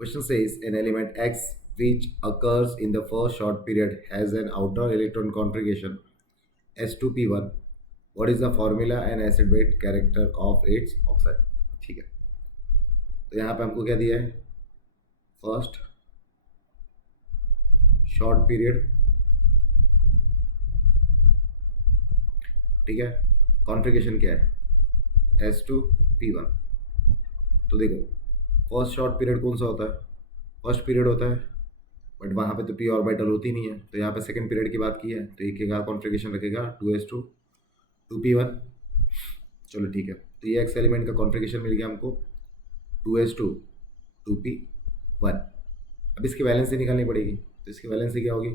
Question says an element X which occurs in the first short period has an outer electron configuration S2p1. What is the formula and acid weight character of its oxide? ठीक है, तो यहाँ पे हमको क्या दिया है? First short period, ठीक है, कॉन्फ़िगरेशन क्या है? S2p1। तो देखो फर्स्ट शॉर्ट पीरियड कौन सा होता है? फर्स्ट पीरियड होता है, बट वहाँ पे तो पी ऑर्बिटल होती नहीं है, तो यहाँ पे सेकंड पीरियड की बात की है, तो एक का कॉन्फ़िगरेशन रखेगा 2s2 2p1। चलो ठीक है, तो ये एक्स एलिमेंट का कॉन्फ़िगरेशन मिल गया हमको 2s2 2p1। अब इसकी वैलेंसी निकालनी पड़ेगी, तो इसकी वैलेंसी क्या होगी?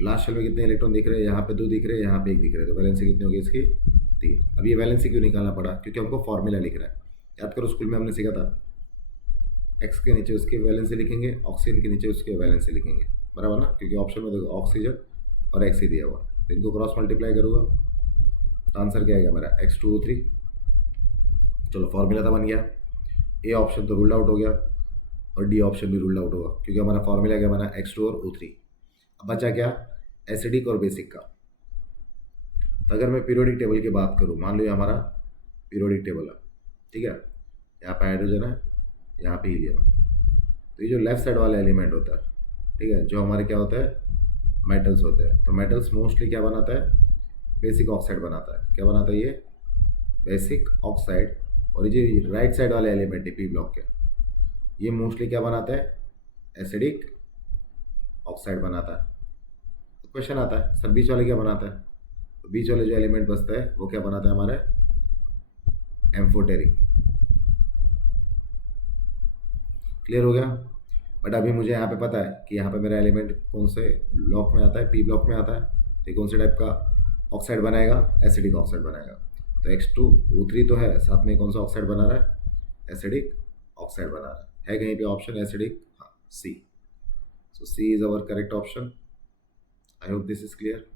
लास्ट शेल में कितने इलेक्ट्रॉन दिख रहे हैं? यहाँ पे 2 दिख रहे हैं, यहाँ पे 1 दिख रहे हैं, तो वैलेंसी कितनी होगी इसकी? 3। अब ये वैलेंसी क्यों निकालना पड़ा? क्योंकि हमको फॉर्मूला लिख रहा है। याद करो स्कूल में हमने सीखा था, एक्स के नीचे उसकी वैलेंसी लिखेंगे, ऑक्सीजन के नीचे उसकी वैलेंसी लिखेंगे, बराबर ना? क्योंकि ऑप्शन में देखो ऑक्सीजन और एक्स ही दिया हुआ, तो इनको क्रॉस मल्टीप्लाई करूँगा तो आंसर क्या आएगा मेरा? X2O3। चलो फॉर्मूला तो बन गया, ए ऑप्शन तो रूल्ड आउट हो गया और डी ऑप्शन भी रूल्ड आउट होगा, क्योंकि हमारा फॉर्मूला क्या बना? X2 और O3। अब बचा क्या? एसिडिक और बेसिक का। तो अगर मैं पीरियोडिक टेबल की बात करूँ, मान लो ये हमारा पीरियोडिक टेबल है, ठीक है, यहाँ पे हाइड्रोजन है, यहाँ पे हीलियम है, तो ये जो लेफ्ट साइड वाला एलिमेंट होता है, ठीक है, जो हमारे क्या होता है? मेटल्स होते हैं। तो मेटल्स मोस्टली क्या बनाता है? बेसिक ऑक्साइड बनाता है। क्या बनाता है ये? Basic oxide. और ये जो राइट साइड वाला एलिमेंट है पी ब्लॉक के, ये मोस्टली क्या बनाता है? एसिडिक ऑक्साइड बनाता है। तो क्वेश्चन आता है सर बीच वाले क्या बनाता है? तो बीच वाले जो एलिमेंट बचता है वो क्या बनाता है हमारे? एम्फोटेरिक। क्लियर हो गया? बट अभी मुझे यहाँ पे पता है कि यहाँ पे मेरा एलिमेंट कौन से ब्लॉक में आता है? पी ब्लॉक में आता है। तो कौन से टाइप का ऑक्साइड बनाएगा? एसिडिक ऑक्साइड बनाएगा। तो X2O3 तो है, साथ में कौन सा ऑक्साइड बना रहा है? एसिडिक ऑक्साइड बना रहा है कहीं पे ऑप्शन एसिडिक? हाँ, C. So C is our correct option. I hope this is clear.